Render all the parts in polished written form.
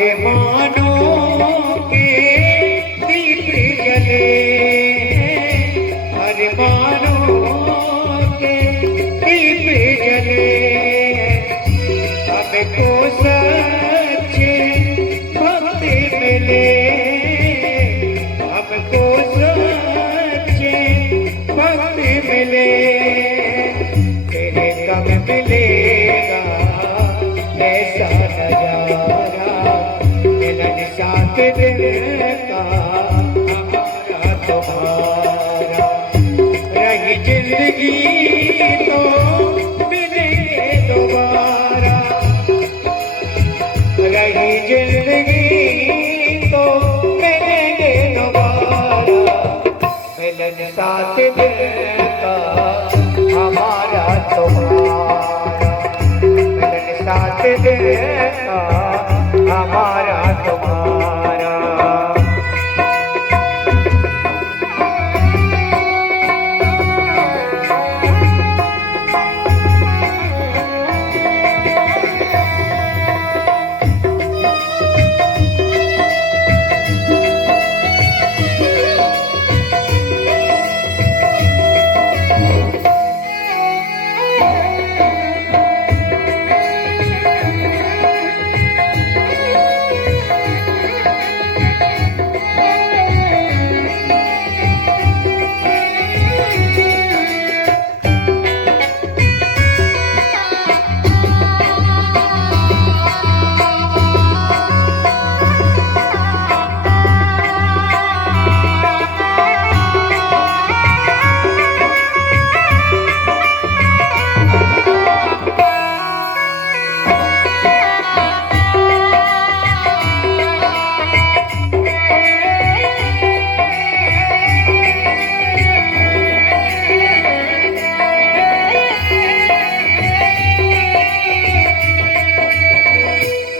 अरमानों के दीप जले, अरमानों के दीप जले, हमको सच्चे भक्त मिले, हमको सच्चे भक्त मिले। तेरे कब मिलेगा ऐसा नजारा, मिलन साथ दिल का हमारा तुम्हारा। रही जिंदगी तो मिलेंगे दोबारा, रही जिंदगी तो मिलेंगे दोबारा। मिलन साथ दिल का हमारा तुम्हारा, मिलन साथ दिल का हमारा तुम्हारा।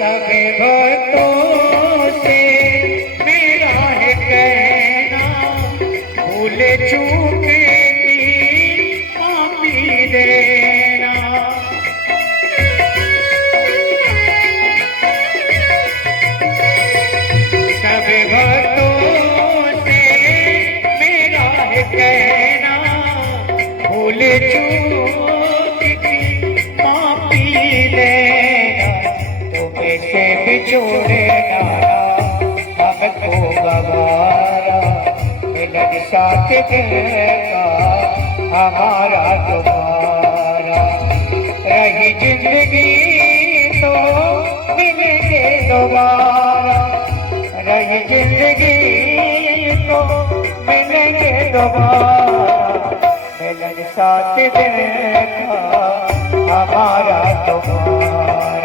सभी भक्तों से मेरा है कहना, भूल चूक की माफी देना। सभी भक्तों से मेरा है कहना, भूल चूक की माफी देना। से बिछोड़े नारा हमको गवारा, मिलन साथ दिल का हमारा तुम्हारा। रही जिंदगी तो मिलेंगे दोबारा, रही जिंदगी तो मिलेंगे दोबारा। मिलन साथ दिल का हमारा तुम्हारा।